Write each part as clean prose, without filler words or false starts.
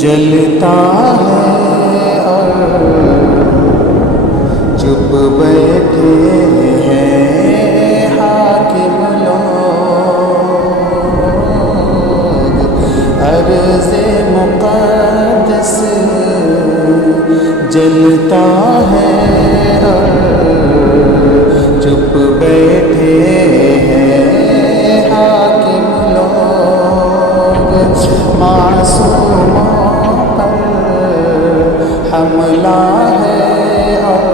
جلتا ہے اور چپ بیٹھے ہیں حاکم لوگ، عرض مقدس جلتا ہے اور چپ بیٹھے ہیں حاکم لوگ، معصوموں پر حملہ ہے اور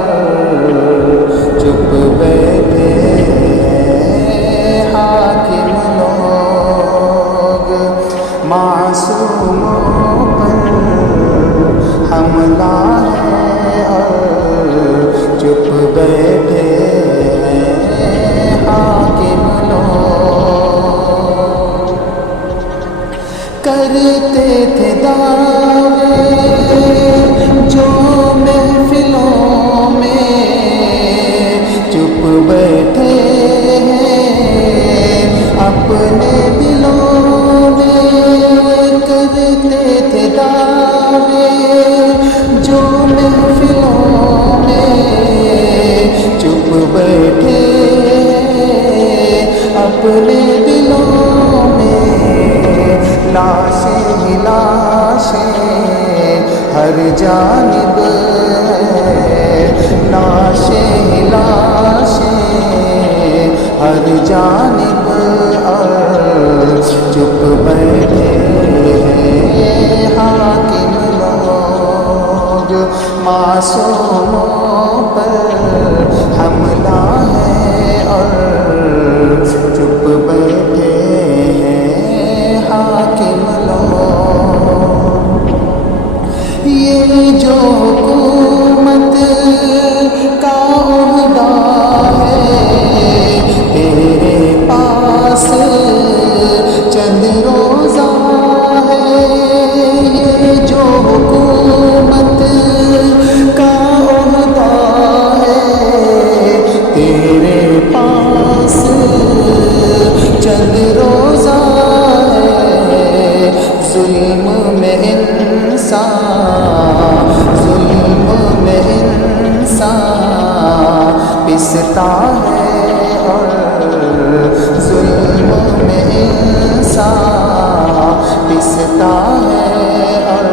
چپ بیٹھے ہیں حاکم لوگ، معصوموں پر حملہ ہے اور چپ بیٹھے ہیں حاکم لوگ، کرتے تھے دعوے جو محفلوں میں، چپ بیٹھے ہیں اپنے دلوں میں، کرتے تھے دعوے جو محفلوں میں، چپ بیٹھے اپنے دلوں میں، لاشیں ہی لاشیں ہر جانب ہے، لاشیں ہی لاشیں ہر جانب اور چپ بیٹھے ہیں حاکم لوگ، معصوموں پر حملہ ہے اور چپ بیٹھے ہیں حاکم لوگ، یہ جو حکومت کا عہدہ ہے تیرے پاس چند روزہ ہے، یہ جو حکومت کا عہدہ ہے تیرے پاس چند روزہ ہے، ظلم میں انسان، ظلم میں انسان پستا ہے اور ظلم میں انسان پستا ہے اور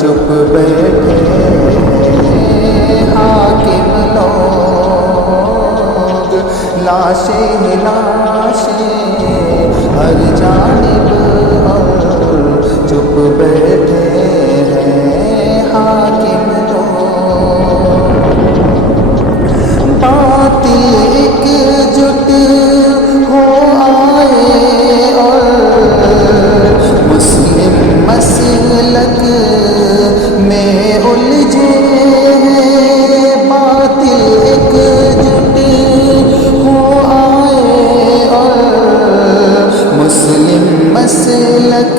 چپ بیٹھے ہیں حاکم لوگ، لاشیں ہی لاشیں ہر جانب اور چپ بیٹھے ہیں حاکم لوگ، باطل ایک جٹ ہو آئے اور مسلم مسلک میں الجھے ہیں، باطل ایک جٹ ہو آئے اور مسلم مسلک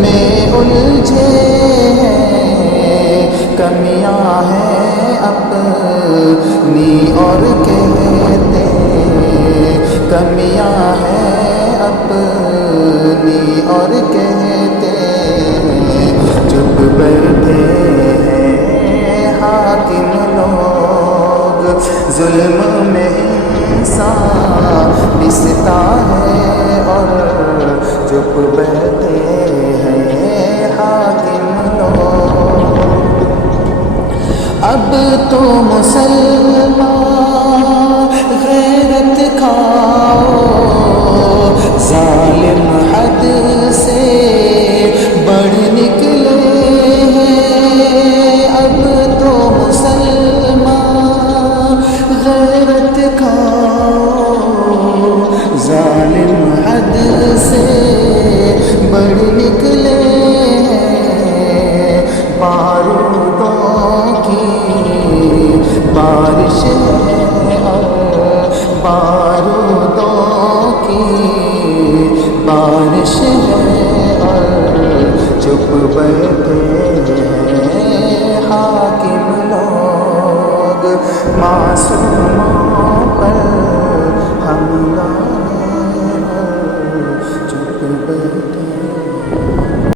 میں الجھے ہیں، کمیاں ہیں اپنی اور کہتے، کمیاں ہیں اپنی اور کہتے، چپ بیٹھے ہیں حاکم لوگ، ظلم میں انسان پستا ہے اور چپ بیٹھے ہیں حاکم لوگ، اب تو مسلمان غیرت کھاؤ، ظالم حد سے بڑھ نکلے ہیں، اب تو مسلمان غیرت کھاؤ، ظالم حد سے بڑھ نکلے ہیں، بارودوں کی بارش ہے اور بارودوں کی بارش ہے اور چپ بیٹھے ہیں حاکم لوگ، معصوموں پر حملہ